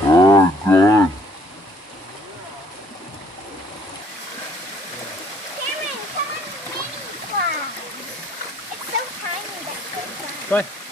Oh, good. Cameron, come on the mini slide. It's so tiny but so fun. Go ahead.